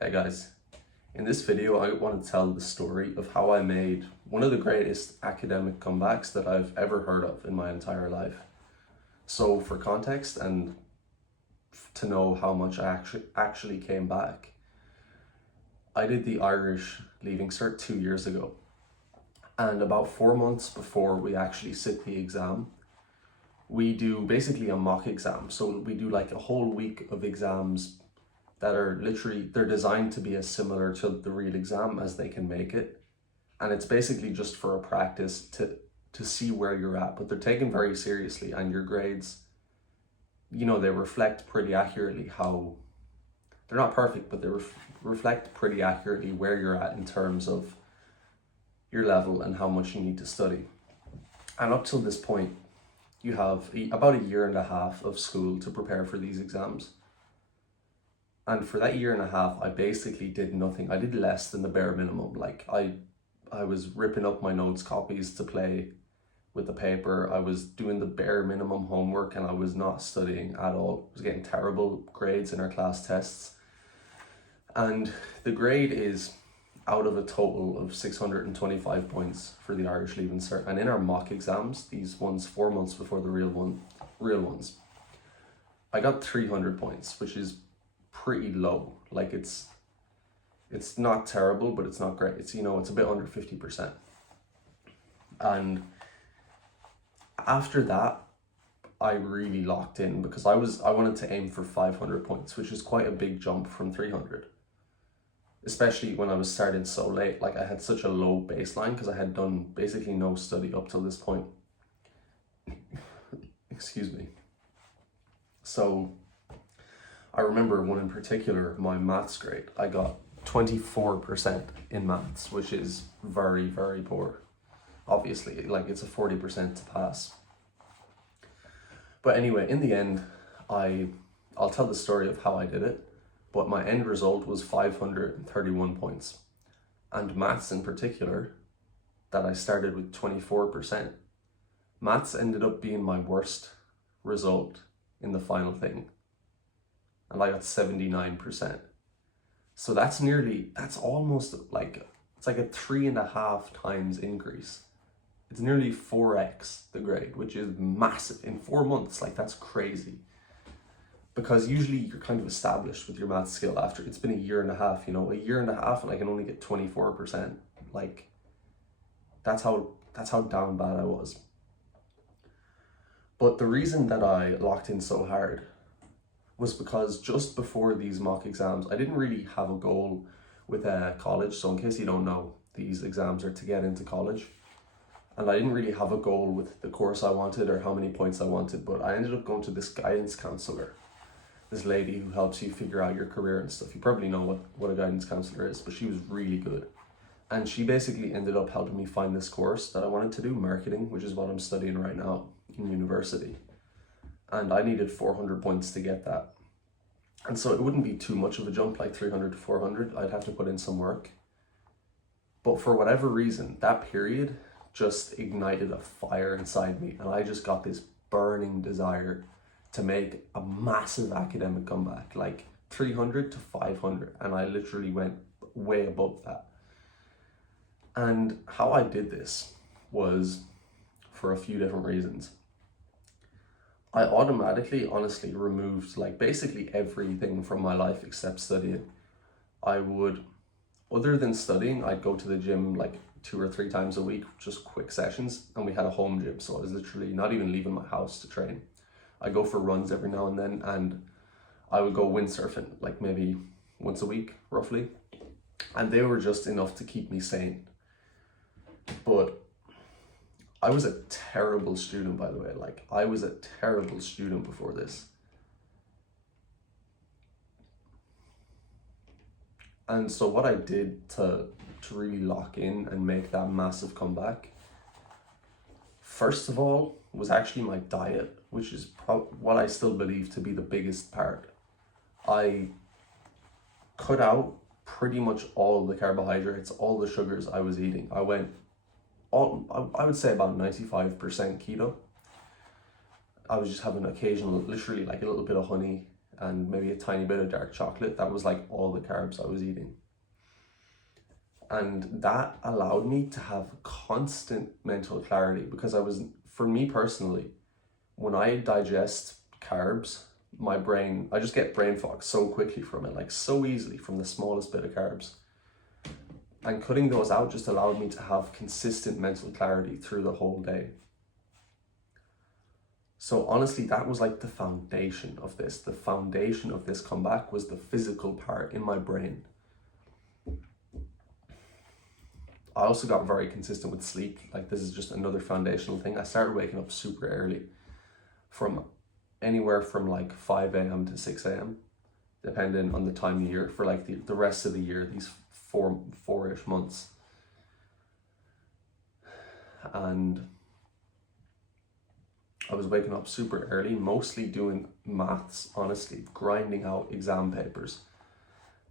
Hey guys, in this video I want to tell the story of how I made one of the greatest academic comebacks that I've ever heard of in my entire life. So for context and to know how much I actually came back, I did the Irish Leaving Cert 2 years ago, and about 4 months before we actually sit the exam, we do basically a mock exam. So we do like a whole week of exams that are literally, they're designed to be as similar to the real exam as they can make it. And it's basically just for a practice to see where you're at, but they're taken very seriously, and your grades, they reflect pretty accurately how, they're not perfect, but they reflect pretty accurately where you're at in terms of your level and how much you need to study. And up till this point, you have about a year and a half of school to prepare for these exams. And for that year and a half, I basically did nothing. I did less than the bare minimum. Like I was ripping up my notes copies to play with the paper. I was doing the bare minimum homework, and I was not studying at all. I was getting terrible grades in our class tests. And the grade is out of a total of 625 points for the Irish Leaving Cert. And in our mock exams, these ones 4 months before the real ones, I got 300 points, which is pretty low. Like it's not terrible, but it's not great. It's it's a bit under 50%. And after that, I really locked in because I wanted to aim for 500 points, which is quite a big jump from 300. Especially when I was starting so late. Like I had such a low baseline because I had done basically no study up till this point. Excuse me. So I remember one in particular, my maths grade. I got 24% in maths, which is very, very poor. Obviously, like it's a 40% to pass. But anyway, in the end, I'll tell the story of how I did it, but my end result was 531 points. And maths in particular, that I started with 24%. Maths ended up being my worst result in the final thing, and I got 79%. So that's almost like, it's like a 3.5 times increase. It's nearly 4x the grade, which is massive in 4 months. Like that's crazy. Because usually you're kind of established with your math skill after it's been a year and a half, a year and a half, and I can only get 24%. Like that's how down bad I was. But the reason that I locked in so hard was because just before these mock exams, I didn't really have a goal with college. So in case you don't know, these exams are to get into college. And I didn't really have a goal with the course I wanted or how many points I wanted, but I ended up going to this guidance counselor, this lady who helps you figure out your career and stuff. You probably know what a guidance counselor is, but she was really good. And she basically ended up helping me find this course that I wanted to do, marketing, which is what I'm studying right now in university. And I needed 400 points to get that. And so it wouldn't be too much of a jump, like 300 to 400. I'd have to put in some work. But for whatever reason, that period just ignited a fire inside me. And I just got this burning desire to make a massive academic comeback, like 300 to 500. And I literally went way above that. And how I did this was for a few different reasons. I automatically, honestly, removed like basically everything from my life except studying. Other than studying, I'd go to the gym like 2 or 3 times a week, just quick sessions, and we had a home gym, so I was literally not even leaving my house to train. I go for runs every now and then, and I would go windsurfing like maybe once a week, roughly, and they were just enough to keep me sane. But I was a terrible student, by the way. Like, I was a terrible student before this. And so what I did to really lock in and make that massive comeback, first of all, was actually my diet, which is what I still believe to be the biggest part. I cut out pretty much all the carbohydrates, all the sugars I was eating. I would say about 95% keto. I was just having occasional, literally like a little bit of honey and maybe a tiny bit of dark chocolate. That was like all the carbs I was eating. And that allowed me to have constant mental clarity, because for me personally, when I digest carbs, I just get brain fog so quickly from it, like so easily from the smallest bit of carbs. And cutting those out just allowed me to have consistent mental clarity through the whole day. So honestly, that was like the foundation of this. The foundation of this comeback was the physical part in my brain. I also got very consistent with sleep. Like, this is just another foundational thing. I started waking up super early, from anywhere from like 5 a.m. to 6 a.m. depending on the time of year, for like the rest of the year, these four-ish months. And I was waking up super early, mostly doing maths, honestly, grinding out exam papers.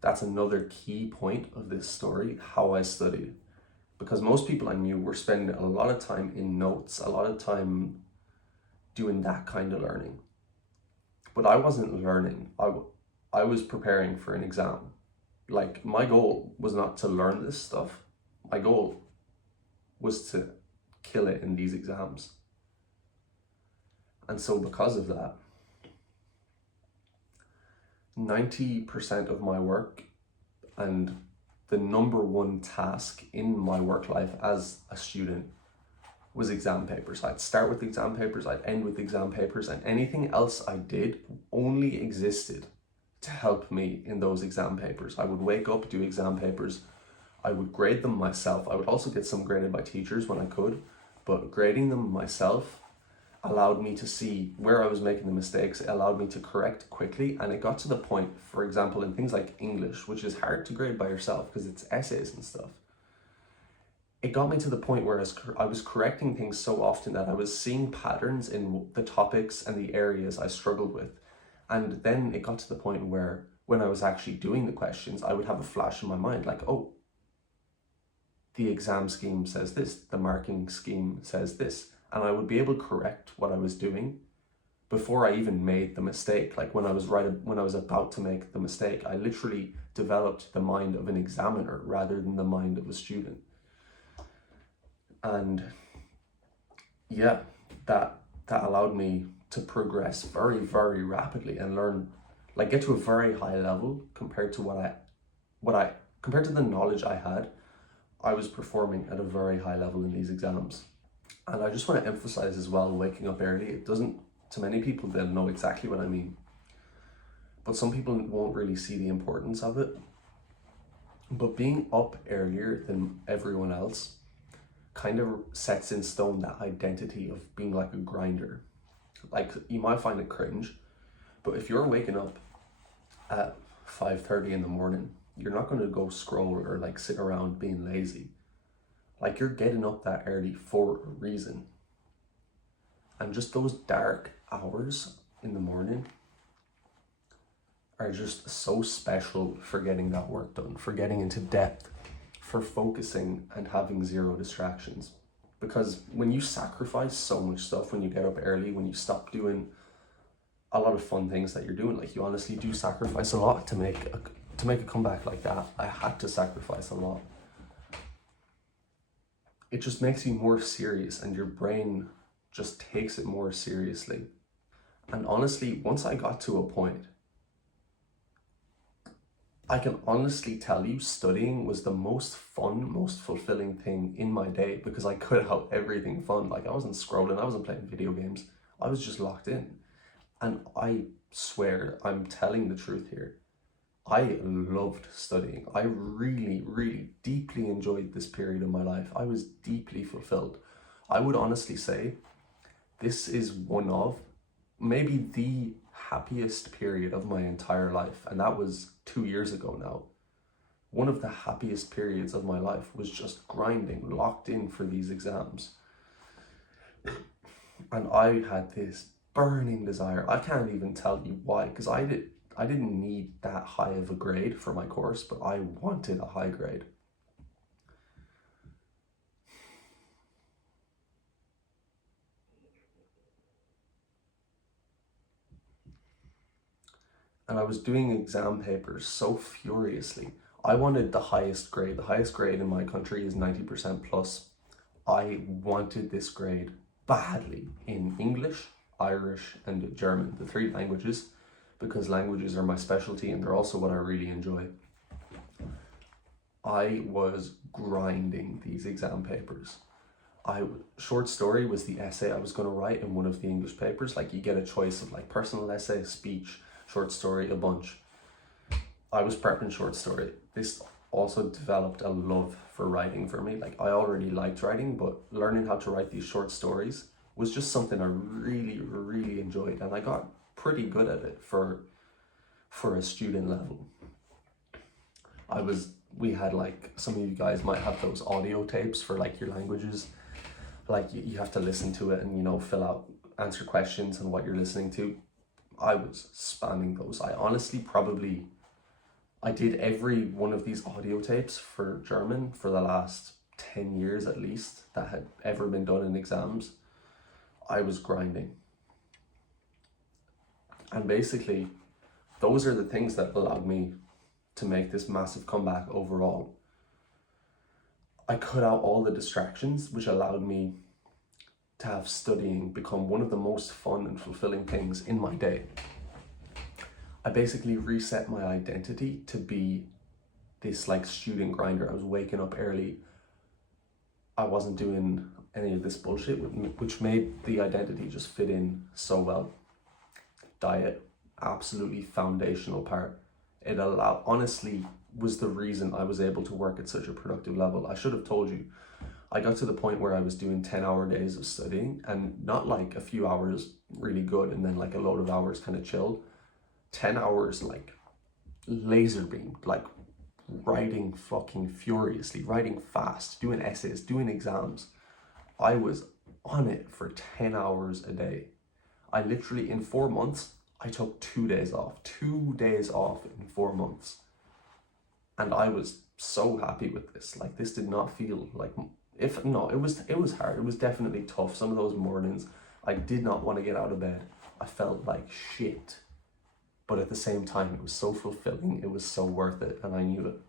That's another key point of this story, how I studied. Because most people I knew were spending a lot of time in notes, a lot of time doing that kind of learning. But I wasn't learning. I was preparing for an exam. Like, my goal was not to learn this stuff. My goal was to kill it in these exams. And so because of that, 90% of my work and the number one task in my work life as a student was exam papers. I'd start with exam papers, I'd end with exam papers, and anything else I did only existed to help me in those exam papers. I would wake up, do exam papers, I would grade them myself. I would also get some graded by teachers when I could, but grading them myself allowed me to see where I was making the mistakes. It allowed me to correct quickly, and it got to the point, for example, in things like English, which is hard to grade by yourself because it's essays and stuff. It got me to the point where I was correcting things so often that I was seeing patterns in the topics and the areas I struggled with. And then it got to the point where when I was actually doing the questions, I would have a flash in my mind like, oh, the exam scheme says this, the marking scheme says this. And I would be able to correct what I was doing before I even made the mistake. Like, when I was about to make the mistake, I literally developed the mind of an examiner rather than the mind of a student. And yeah, that allowed me to progress very, very rapidly and learn, like, get to a very high level compared to compared to the knowledge I had. I was performing at a very high level in these exams. And I just want to emphasize as well, waking up early, it doesn't, to many people, they'll know exactly what I mean. But some people won't really see the importance of it. But being up earlier than everyone else kind of sets in stone that identity of being like a grinder. Like, you might find it cringe, but if you're waking up at 5:30 in the morning, you're not going to go scroll or like sit around being lazy. Like, you're getting up that early for a reason. And just those dark hours in the morning are just so special for getting that work done, for getting into depth, for focusing and having zero distractions. Because when you sacrifice so much stuff, when you get up early, when you stop doing a lot of fun things that you're doing, like, you honestly do sacrifice a lot to make a comeback like that. I had to sacrifice a lot. It just makes you more serious, and your brain just takes it more seriously. And honestly, once I got to a point, I can honestly tell you studying was the most fun, most fulfilling thing in my day, because I could have everything fun. Like, I wasn't scrolling, I wasn't playing video games, I was just locked in. And I swear, I'm telling the truth here, I loved studying. I really, really deeply enjoyed this period of my life. I was deeply fulfilled. I would honestly say this is one of, maybe the happiest period of my entire life. And that was 2 years ago now. One of the happiest periods of my life was just grinding, locked in for these exams. And I had this burning desire. I can't even tell you why, because I didn't need that high of a grade for my course, but I wanted a high grade. and I was doing exam papers so furiously. I wanted the highest grade. The highest grade in my country is 90% plus. I wanted this grade badly in English, Irish, and German, the three languages, because languages are my specialty and they're also what I really enjoy. I was grinding these exam papers. Short story was the essay I was going to write in one of the English papers. Like, you get a choice of like personal essay, speech, short story, a bunch. I was prepping short story. This also developed a love for writing for me. Like, I already liked writing, but learning how to write these short stories was just something I really, really enjoyed, and I got pretty good at it for a student level. We had, like, some of you guys might have those audio tapes for like your languages. Like, you have to listen to it and, you know, fill out, answer questions and what you're listening to. I was spamming those. I did every one of these audio tapes for German for the last 10 years at least that had ever been done in exams. I was grinding. And basically, those are the things that allowed me to make this massive comeback overall. I cut out all the distractions, which allowed me to have studying become one of the most fun and fulfilling things in my day. I basically reset my identity to be this like student grinder. I was waking up early. I wasn't doing any of this bullshit, which made the identity just fit in so well. Diet, absolutely foundational part. It honestly was the reason I was able to work at such a productive level. I should have told you. I got to the point where I was doing 10-hour days of studying, and not like a few hours really good and then like a load of hours kind of chilled. 10 hours like laser beam, like writing fucking furiously, writing fast, doing essays, doing exams. I was on it for 10 hours a day. I literally, in 4 months, I took 2 days off. 2 days off in 4 months. And I was so happy with this. Like, this did not feel like, it was hard. It was definitely tough. Some of those mornings, I did not want to get out of bed. I felt like shit. But at the same time, it was so fulfilling. It was so worth it, and I knew it.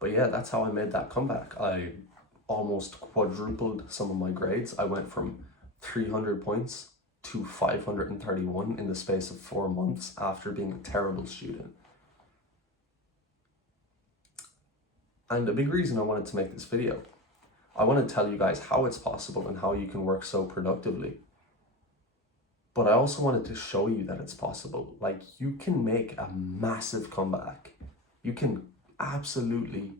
But yeah, that's how I made that comeback. I almost quadrupled some of my grades. I went from 300 points to 531 in the space of 4 months after being a terrible student. And a big reason I wanted to make this video, I want to tell you guys how it's possible and how you can work so productively. But I also wanted to show you that it's possible. Like, you can make a massive comeback. You can absolutely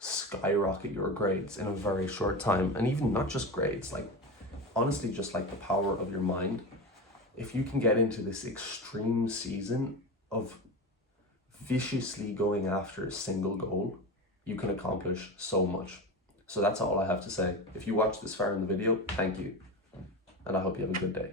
skyrocket your grades in a very short time. And even not just grades, like, honestly, just like the power of your mind. If you can get into this extreme season of viciously going after a single goal, you can accomplish so much. So that's all I have to say. If you watched this far in the video, thank you. And I hope you have a good day.